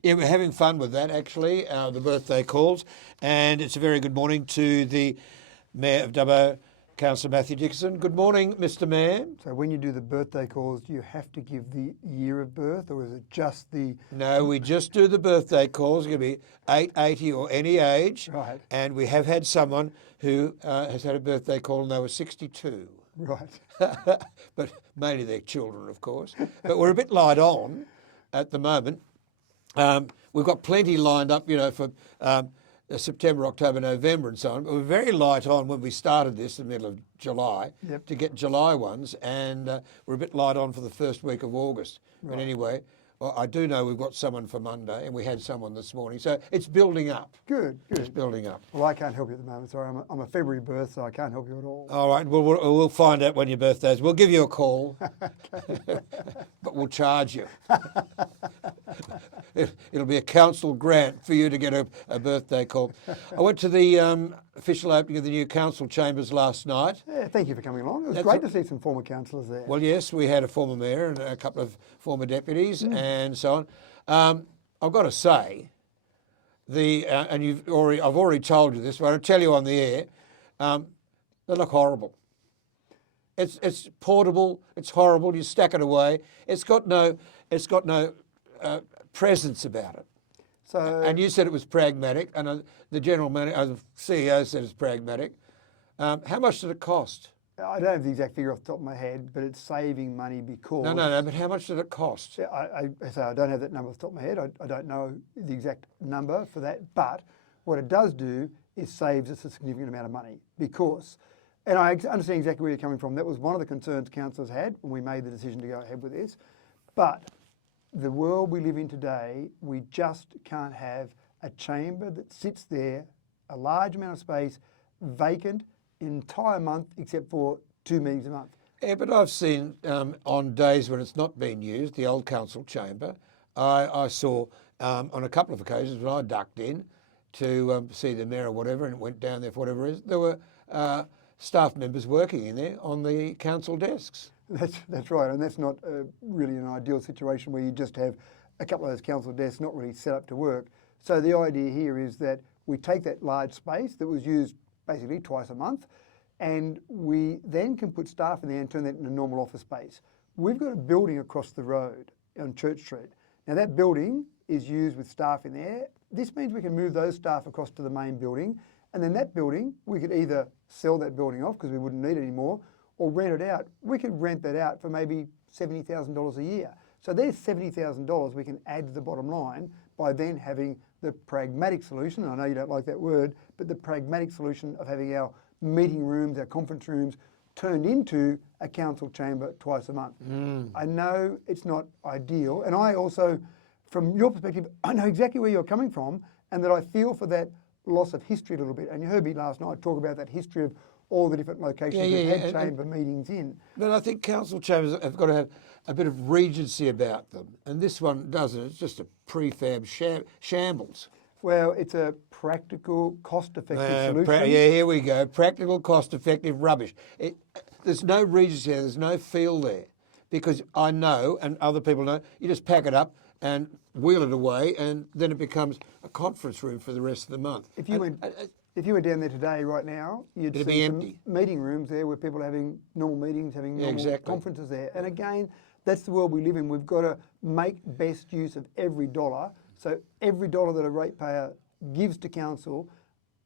Yeah, we're having fun with that, actually, the birthday calls. And it's a very good morning to the Mayor of Dubbo, Councillor Matthew Dickinson. Good morning, Mr Mayor. So when you do the birthday calls, do you have to give the year of birth, or is it just the... No, we just do the birthday calls. It can be 8, 80 or any age. Right. And we have had someone who has had a birthday call and they were 62. Right. But mainly their children, of course. But we're a bit light on at the moment. We've got plenty lined up, for September, October, November and so on. But we're very light on when we started this in the middle of July to get July ones, and we're a bit light on for the first week of August. Right. But anyway, well, I do know we've got someone for Monday, and we had someone this morning. So it's building up. Good. It's building up. Well, I can't help you at the moment. Sorry, I'm a February birth, so I can't help you at all. All right, well, we'll find out when your birthday is. We'll give you a call, but we'll charge you. It'll be a council grant for you to get a birthday call. I went to the official opening of the new council chambers last night. Yeah, thank you for coming along. It was great to see some former councillors there. Well, yes, we had a former mayor and a couple of former deputies and so on. I've got to say, and I've already told you this, but I'll tell you on the air, they look horrible. It's portable. It's horrible. You stack it away. It's got no presence about it. So, and you said it was pragmatic, and the general manager, the CEO said it's pragmatic. How much did it cost? I don't have the exact figure off the top of my head, but it's saving money because... No, but how much did it cost? I don't have that number off the top of my head. I don't know the exact number for that, but what it does do is saves us a significant amount of money because, and I understand exactly where you're coming from, that was one of the concerns councillors had when we made the decision to go ahead with this, but the world we live in today, we just can't have a chamber that sits there, a large amount of space, vacant, entire month except for 2 meetings a month. Yeah, but I've seen on days when it's not been used, the old council chamber, I saw on a couple of occasions when I ducked in to see the mayor or whatever and went down there for whatever it is, there were staff members working in there on the council desks. That's right, and that's not really an ideal situation where you just have a couple of those council desks not really set up to work. So the idea here is that we take that large space that was used basically twice a month, and we then can put staff in there and turn that into normal office space. We've got a building across the road on Church Street. Now that building is used with staff in there. This means we can move those staff across to the main building, and then that building, we could either sell that building off because we wouldn't need it anymore, or rent it out. We could rent that out for maybe $70,000 a year. So there's $70,000 we can add to the bottom line by then having the pragmatic solution, and I know you don't like that word, but the pragmatic solution of having our meeting rooms, our conference rooms, turned into a council chamber twice a month. I know it's not ideal, and I also, from your perspective, I know exactly where you're coming from, and that I feel for that loss of history a little bit. And you heard me last night talk about that history of all the different locations we've had chamber meetings in. But I think council chambers have got to have a bit of regency about them, and this one doesn't. It's just a prefab shambles. Well, it's a practical, cost-effective solution. Here we go. Practical, cost-effective rubbish. There's no regency there. There's no feel there, because I know, and other people know, you just pack it up and wheel it away, and then it becomes a conference room for the rest of the month. If you went down there today, right now, you'd see some meeting rooms there where people are having normal meetings, having normal conferences there. And again, that's the world we live in. We've got to make best use of every dollar. So every dollar that a ratepayer gives to council,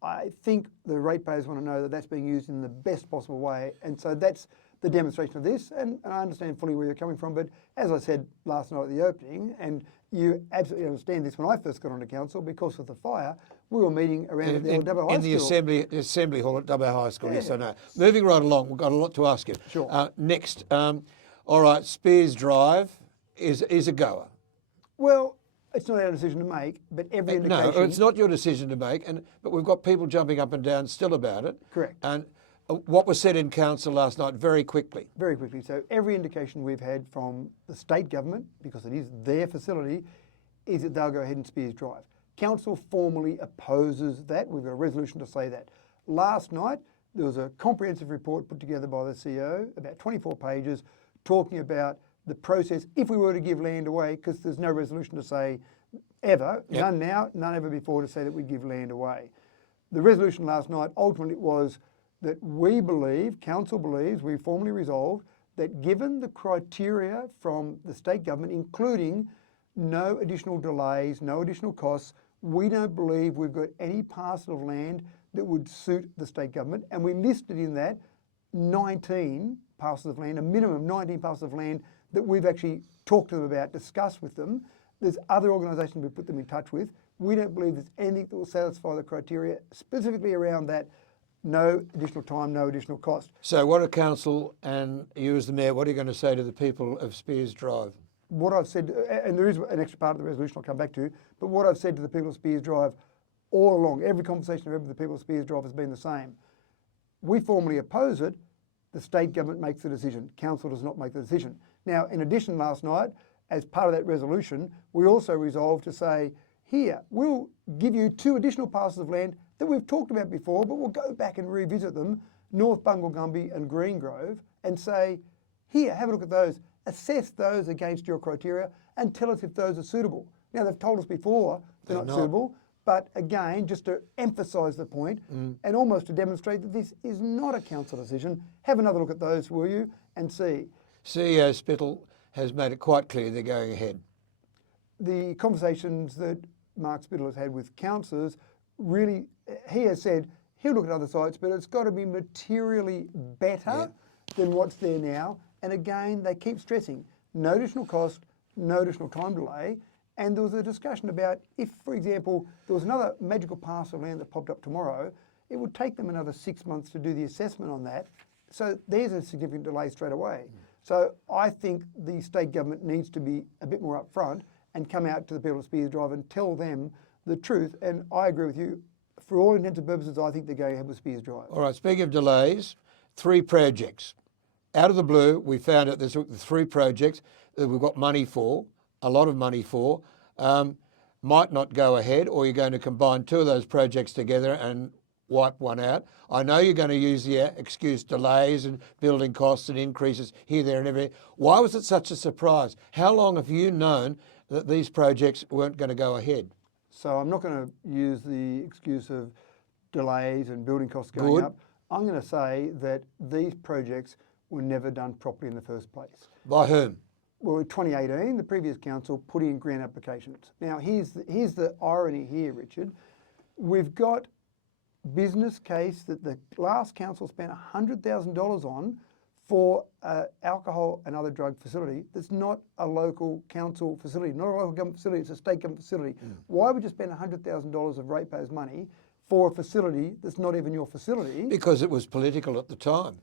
I think the ratepayers want to know that that's being used in the best possible way. And so that's the demonstration of this. And I understand fully where you're coming from. But as I said last night at the opening, and you absolutely understand this when I first got onto council, because of the fire, we were meeting around at the old Dubbo High School. In the assembly hall at Dubbo High School, yes I know. Moving right along, we've got a lot to ask you. Sure. Next, all right, Spears Drive is a goer. Well, it's not our decision to make, but every indication... No, it's not your decision to make, but we've got people jumping up and down still about it. Correct. And what was said in council last night, very quickly. Very quickly. So every indication we've had from the state government, because it is their facility, is that they'll go ahead and Spears Drive. Council formally opposes that. We've got a resolution to say that. Last night, there was a comprehensive report put together by the CEO, about 24 pages, talking about the process if we were to give land away, because there's no resolution to say ever, Yep. none now, none ever before, to say that we give land away. The resolution last night ultimately was that we believe, council believes, we formally resolved that given the criteria from the state government, including no additional delays, no additional costs, we don't believe we've got any parcel of land that would suit the state government. And we listed in that 19 parcels of land, a minimum of 19 parcels of land that we've actually talked to them about, discussed with them. There's other organisations we've put them in touch with. We don't believe there's anything that will satisfy the criteria, specifically around that no additional time, no additional cost. So what are council and you as the mayor, what are you going to say to the people of Spears Drive? What I've said, and there is an extra part of the resolution I'll come back to, but what I've said to the people of Spears Drive all along, every conversation I've had with the people of Spears Drive has been the same. We formally oppose it. The state government makes the decision. Council does not make the decision. Now, in addition, last night, as part of that resolution, we also resolved to say, here, we'll give you 2 additional parcels of land that we've talked about before, but we'll go back and revisit them, North Bungalgumbi and Greengrove, and say, here, have a look at those, assess those against your criteria, and tell us if those are suitable. Now, they've told us before they're not suitable, but again, just to emphasise the point and almost to demonstrate that this is not a council decision, have another look at those, will you, and see. CEO Spittle has made it quite clear they're going ahead. The conversations that Mark Spittle has had with councillors, really, he has said he'll look at other sites, but it's got to be materially better than what's there now. And again, they keep stressing no additional cost, no additional time delay. And there was a discussion about if, for example, there was another magical parcel of land that popped up tomorrow, it would take them another 6 months to do the assessment on that. So there's a significant delay straight away. So I think the state government needs to be a bit more upfront and come out to the people of Spears Drive and tell them the truth. And I agree with you. For all intents and purposes, I think they're going ahead with Spears Drive. All right, speaking of delays, 3 projects. Out of the blue, we found out there's 3 projects that we've got money for, a lot of money for, might not go ahead, or you're going to combine 2 of those projects together and wipe one out. I know you're going to use the excuse delays and building costs and increases here, there and everywhere. Why was it such a surprise? How long have you known that these projects weren't going to go ahead? So I'm not going to use the excuse of delays and building costs going up. I'm going to say that these projects were never done properly in the first place. By whom? Well, in 2018, the previous council put in grant applications. Now, here's the irony here, Richard. We've got business case that the last council spent $100,000 on for alcohol and other drug facility that's not a local council facility, not a local government facility, it's a state government facility. Why would you spend $100,000 of ratepayers' money for a facility that's not even your facility? Because it was political at the time.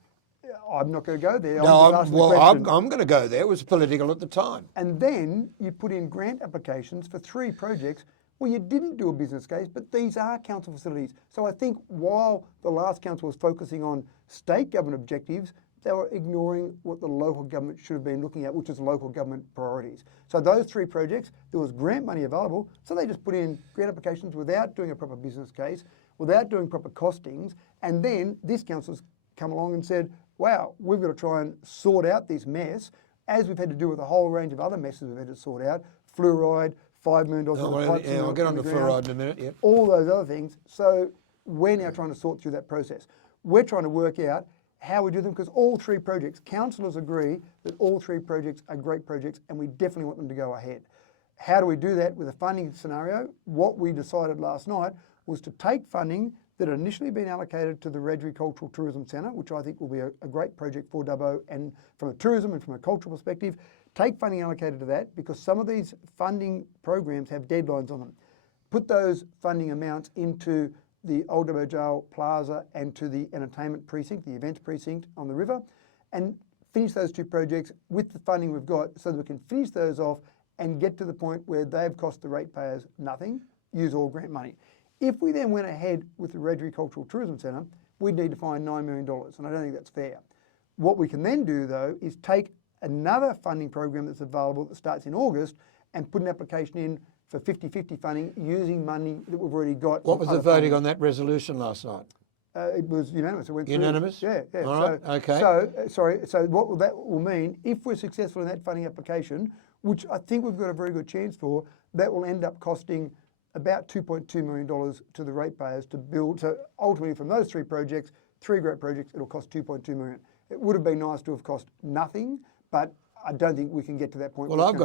I'm not going to go there. No, I'm going to go there. It was political at the time. And then you put in grant applications for 3 projects where you didn't do a business case, but these are council facilities. So I think while the last council was focusing on state government objectives, they were ignoring what the local government should have been looking at, which is local government priorities. So those 3 projects, there was grant money available, so they just put in grant applications without doing a proper business case, without doing proper costings, and then this council's come along and said, wow, we've got to try and sort out this mess, as we've had to do with a whole range of other messes we've had to sort out, fluoride, $5 million worth of pipes. Yeah, I'll get on to fluoride in a minute, yep. All those other things. So we're now trying to sort through that process. We're trying to work out how we do them, because all 3 projects, councillors agree that all 3 projects are great projects and we definitely want them to go ahead. How do we do that with a funding scenario? What we decided last night was to take funding that had initially been allocated to the Rajri Cultural Tourism Centre, which I think will be a great project for Dubbo, and from a tourism and from a cultural perspective, take funding allocated to that, because some of these funding programs have deadlines on them. Put those funding amounts into the Old Dubbo Jail Plaza and to the entertainment precinct, the events precinct on the river, and finish those 2 projects with the funding we've got, so that we can finish those off and get to the point where they've cost the ratepayers nothing, use all grant money. If we then went ahead with the Rajri Cultural Tourism Centre, we'd need to find $9 million, and I don't think that's fair. What we can then do, though, is take another funding program that's available that starts in August and put an application in for 50-50 funding using money that we've already got. What was the voting on that resolution last night? It was unanimous. It went through. Unanimous? Yeah. All right, okay. So what that will mean, if we're successful in that funding application, which I think we've got a very good chance for, that will end up costing about $2.2 million to the ratepayers to build. So ultimately from those three projects, three great projects, it'll cost $2.2 million. It would have been nice to have cost nothing, but I don't think we can get to that point. Well, I've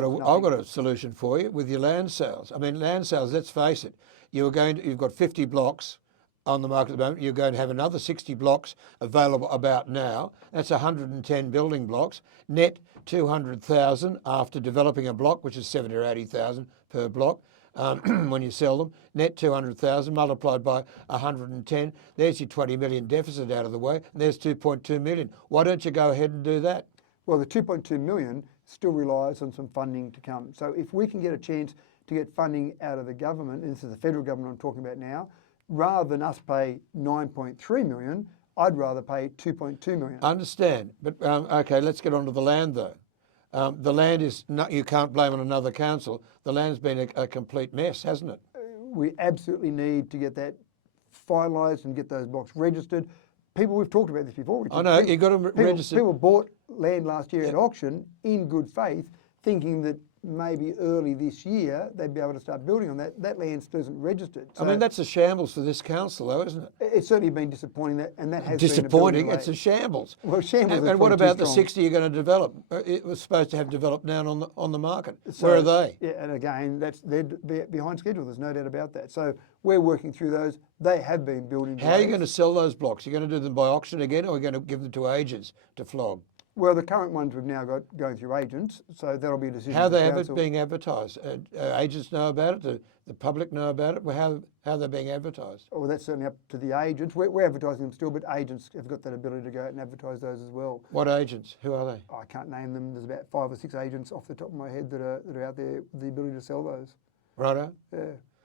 got a solution for you with your land sales. I mean, land sales, let's face it, you've got 50 blocks on the market at the moment. You're going to have another 60 blocks available about now. That's 110 building blocks. Net 200,000 after developing a block, which is 70 or 80,000 per block. When you sell them, net 200,000 multiplied by 110. There's your 20 million deficit out of the way. And there's 2.2 million. Why don't you go ahead and do that? Well, the 2.2 million still relies on some funding to come. So if we can get a chance to get funding out of the government, and this is the federal government I'm talking about now, rather than us pay 9.3 million, I'd rather pay 2.2 million. Understand, but okay, let's get on to the land though. The land is not, you can't blame on another council. The land's been a complete mess, hasn't it? We absolutely need to get that finalised and get those blocks registered. People, we've talked about this before. I know, you've got to register. People bought land last year at auction in good faith, thinking that maybe early this year they'd be able to start building on that. That land still isn't registered. So I mean, that's a shambles for this council though, isn't it? It's certainly been disappointing, and that has disappointing. been It's a shambles. Well, shambles. And what about the 60 you're going to develop? It was supposed to have developed now on the market. So, where are they? Yeah, and again, they're behind schedule. There's no doubt about that. So we're working through those. They have been building. How are you going to sell those blocks? You're going to do them by auction again, or are you going to give them to agents to flog? Well, the current ones we've now got going through agents, so that'll be a decision. How they being advertised? Agents know about it. The public know about it. Well, how they're being advertised? Oh, well, that's certainly up to the agents. We're advertising them still, but agents have got that ability to go out and advertise those as well. What agents? Who are they? I can't name them. There's about 5 or 6 agents off the top of my head that are out there with the ability to sell those. Righto. Yeah.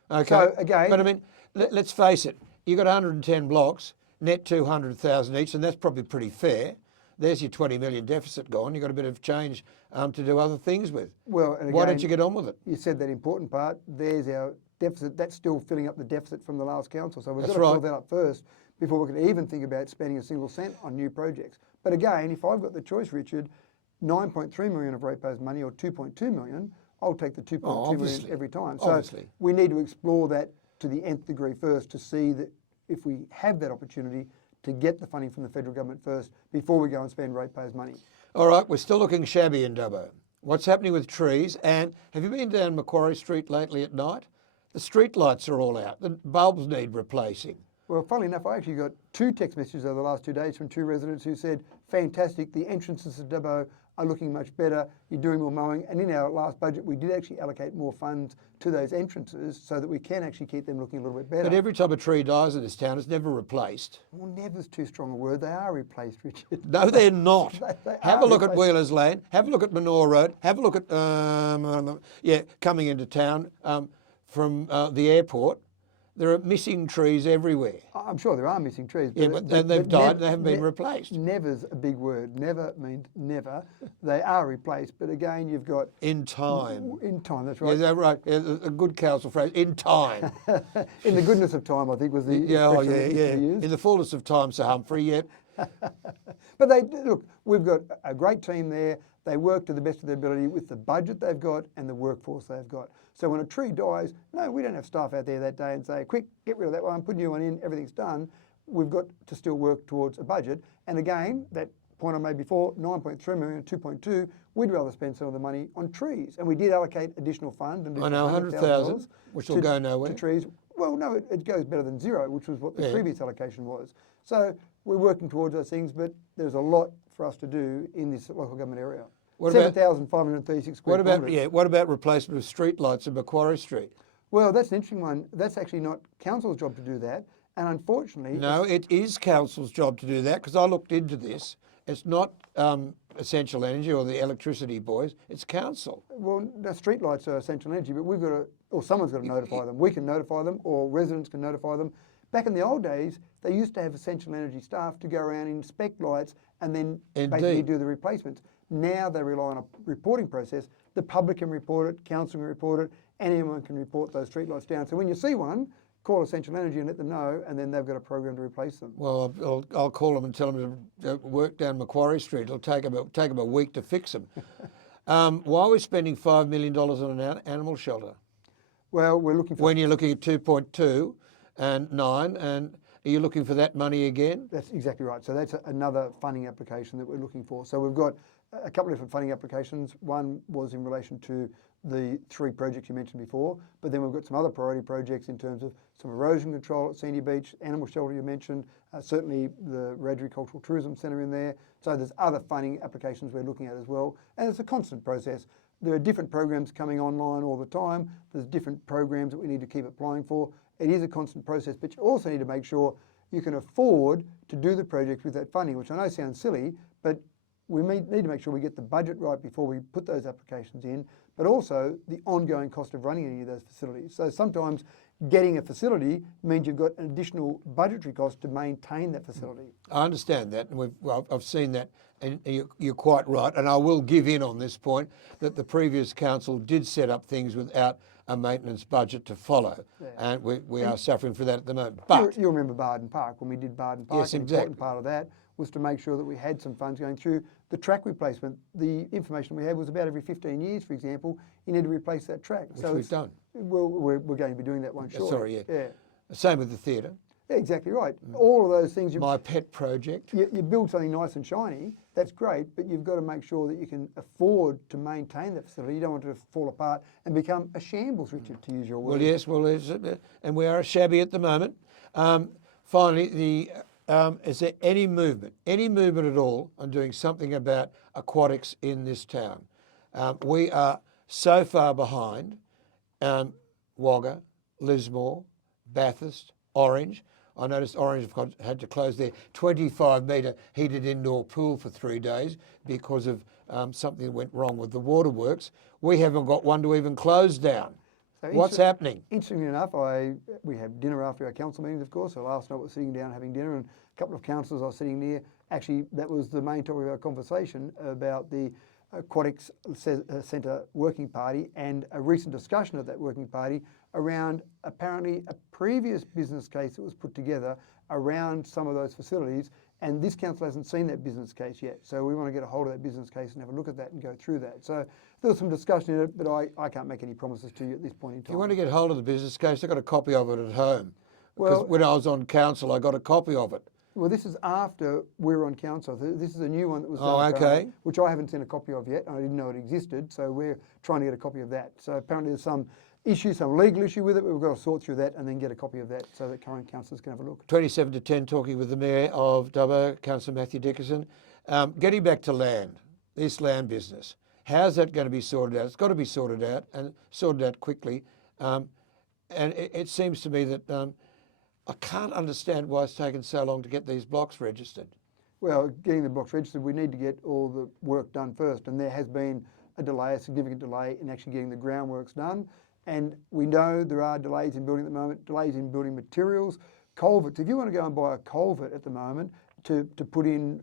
Okay. So again, but I mean, let's face it. You've got 110 blocks, net 200,000 each, and that's probably pretty fair. There's your 20 million deficit gone. You've got a bit of change to do other things with. Well, and again, why don't you get on with it? You said that important part. There's our deficit. That's still filling up the deficit from the last council. So we've got to fill that up first before we can even think about spending a single cent on new projects. But again, if I've got the choice, Richard, 9.3 million of ratepayers' money or 2.2 million, I'll take the 2.2 million every time. So we need to explore that to the nth degree first to see that if we have that opportunity to get the funding from the federal government first before we go and spend ratepayers' money. All right, we're still looking shabby in Dubbo. What's happening with trees? And have you been down Macquarie Street lately at night? The street lights are all out. The bulbs need replacing. Well, funnily enough, I actually got 2 text messages over the last 2 days from 2 residents who said, fantastic, the entrances to Dubbo are looking much better, you're doing more mowing. And in our last budget, we did actually allocate more funds to those entrances so that we can actually keep them looking a little bit better. But every time a tree dies in this town, it's never replaced. Well, never's too strong a word. They are replaced, Richard. No, they're not. They have are a look replaced. at Wheeler's Lane. Have a look at Manor Road. Have a look at, coming into town from the airport. There are missing trees everywhere. I'm sure there are missing trees. But they've died and they haven't been replaced. Never's a big word. Never means never. They are replaced. But again, you've got... In time. In time, that's right. Yeah, that's right. A good council phrase. In time. In the goodness of time, I think was the expression used. In the fullness of time, Sir Humphrey, yep. But look, we've got a great team there. They work to the best of their ability with the budget they've got and the workforce they've got. So when a tree dies, no, we don't have staff out there that day and say, quick, get rid of that one, put a new one in, everything's done. We've got to still work towards a budget. And again, that point I made before, 9.3 million, 2.2, we'd rather spend some of the money on trees. And we did allocate additional funds. And I know, 100,000, which will go nowhere. To trees. Well, no, it goes better than zero, which was what the previous allocation was. So we're working towards those things, but there's a lot for us to do in this local government area. 7,536 square kilometres. What about replacement of street lights in Macquarie Street? Well, that's an interesting one. That's actually not council's job to do that. And unfortunately... No, it is council's job to do that because I looked into this. It's not Essential Energy or the electricity boys. It's council. Well, the street lights are essential energy, but we've got to, or someone's got to notify them. We can notify them or residents can notify them. Back in the old days, they used to have essential energy staff to go around and inspect lights and then basically do the replacements. Now they rely on a reporting process. The public can report it, council can report it, anyone can report those streetlights down. So when you see one, call Essential Energy and let them know, and then they've got a program to replace them. Well, I'll call them and tell them to work down Macquarie Street. It'll take them a week to fix them. Why are we spending $5 million on an animal shelter? Well, we're looking for... When you're looking at 2.2 and 9, and are you looking for that money again? That's exactly right. So that's another funding application that we're looking for. So we've got a couple of different funding applications. One was in relation to the 3 projects you mentioned before, but then we've got some other priority projects in terms of some erosion control at Sandy Beach, animal shelter you mentioned, certainly the Rajary Cultural Tourism Centre in there. So there's other funding applications we're looking at as well. And it's a constant process. There are different programs coming online all the time. There's different programs that we need to keep applying for. It is a constant process, but you also need to make sure you can afford to do the project with that funding, which I know sounds silly, but we need to make sure we get the budget right before we put those applications in, but also the ongoing cost of running any of those facilities. So sometimes getting a facility means you've got an additional budgetary cost to maintain that facility. I understand that, and I've seen that, and you're quite right. And I will give in on this point that the previous council did set up things without a maintenance budget to follow, and we are suffering for that at the moment. But you remember Barden Park, when we did Barden Park, yes, an exactly. important part of that was to make sure that we had some funds going through the track replacement. The information we had was about every 15 years, for example, you need to replace that track. Which we've done. Well, we're going to be doing that one shortly. Sorry, yeah. Same with the theatre. Yeah, exactly right. All of those things. My pet project. You build something nice and shiny, that's great, but you've got to make sure that you can afford to maintain that facility. You don't want it to fall apart and become a shambles, Richard, to use your word. Well, yes, and we are shabby at the moment. Finally, is there any movement at all on doing something about aquatics in this town? We are so far behind Wagga, Lismore, Bathurst, Orange. I noticed Orange have had to close their 25-metre heated indoor pool for 3 days because of something that went wrong with the waterworks. We haven't got one to even close down. So what's happening? Interestingly enough, we have dinner after our council meetings, of course. So last night we were sitting down having dinner, and a couple of councillors I was sitting near. Actually, that was the main topic of our conversation about the Aquatics Centre Working Party and a recent discussion of that working party around apparently a previous business case that was put together around some of those facilities, and this council hasn't seen that business case yet. So we want to get a hold of that business case and have a look at that and go through that. So there was some discussion in it, but I can't make any promises to you at this point in time. If you want to get hold of the business case, I've got a copy of it at home. Well, because when I was on council, I got a copy of it. Well, this is after we were on council. This is a new one that was done, okay. Which I haven't seen a copy of yet. I didn't know it existed, so we're trying to get a copy of that. So apparently there's some issue, some legal issue with it, but we've got to sort through that and then get a copy of that so that current councillors can have a look. 27 to 10, talking with the Mayor of Dubbo, Councillor Matthew Dickerson. Getting back to land, this land business, how's that going to be sorted out? It's got to be sorted out, and sorted out quickly. And it seems to me that I can't understand why it's taken so long to get these blocks registered. Well, getting the blocks registered, we need to get all the work done first, and there has been a delay, a significant delay in actually getting the groundworks done. And we know there are delays in building at the moment, delays in building materials, culverts. If you want to go and buy a culvert at the moment to put in,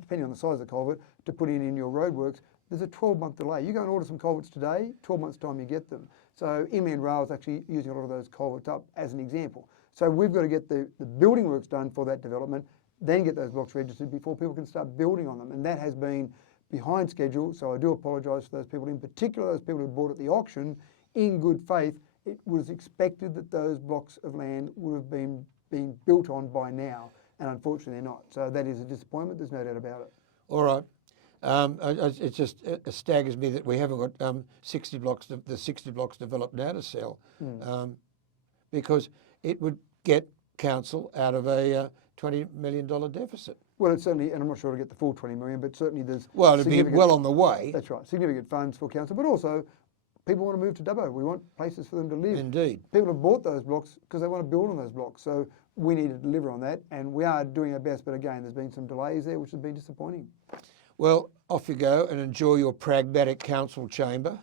depending on the size of the culvert, to put in your roadworks, there's a 12-month delay. You go and order some culverts today, 12 months' time you get them. So Inland Rail is actually using a lot of those culverts up as an example. So we've got to get the building works done for that development, then get those blocks registered before people can start building on them. And that has been behind schedule, so I do apologise to those people, in particular those people who bought at the auction in good faith. It was expected that those blocks of land would have been being built on by now, and unfortunately they're not. So that is a disappointment, there's no doubt about it. All right. It just staggers me that we haven't got 60 blocks, the 60 blocks developed now to sell, because it would get council out of a $20 million deficit. Well, it's certainly, and I'm not sure to get the full 20 million, but certainly there's... Well, it'd be well on the way. That's right, significant funds for council, but also people want to move to Dubbo. We want places for them to live. Indeed. People have bought those blocks because they want to build on those blocks. So we need to deliver on that, and we are doing our best, but again, there's been some delays there, which has been disappointing. Well, off you go and enjoy your pragmatic council chamber.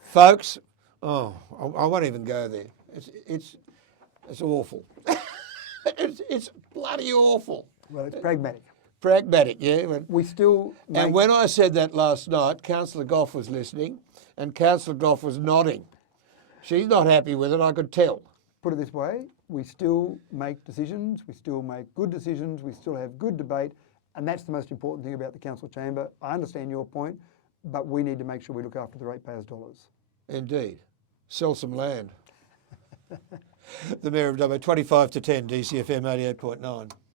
Folks, I won't even go there. It's awful. it's bloody awful. Well, it's pragmatic. Pragmatic, yeah. We still... And when I said that last night, Councillor Goff was listening and Councillor Goff was nodding. She's not happy with it, I could tell. Put it this way, we still make decisions, we still make good decisions, we still have good debate, and that's the most important thing about the council chamber. I understand your point, but we need to make sure we look after the ratepayers' dollars. Indeed. Sell some land. The Mayor of Dubbo, 25 to 10, DCFM 88.9.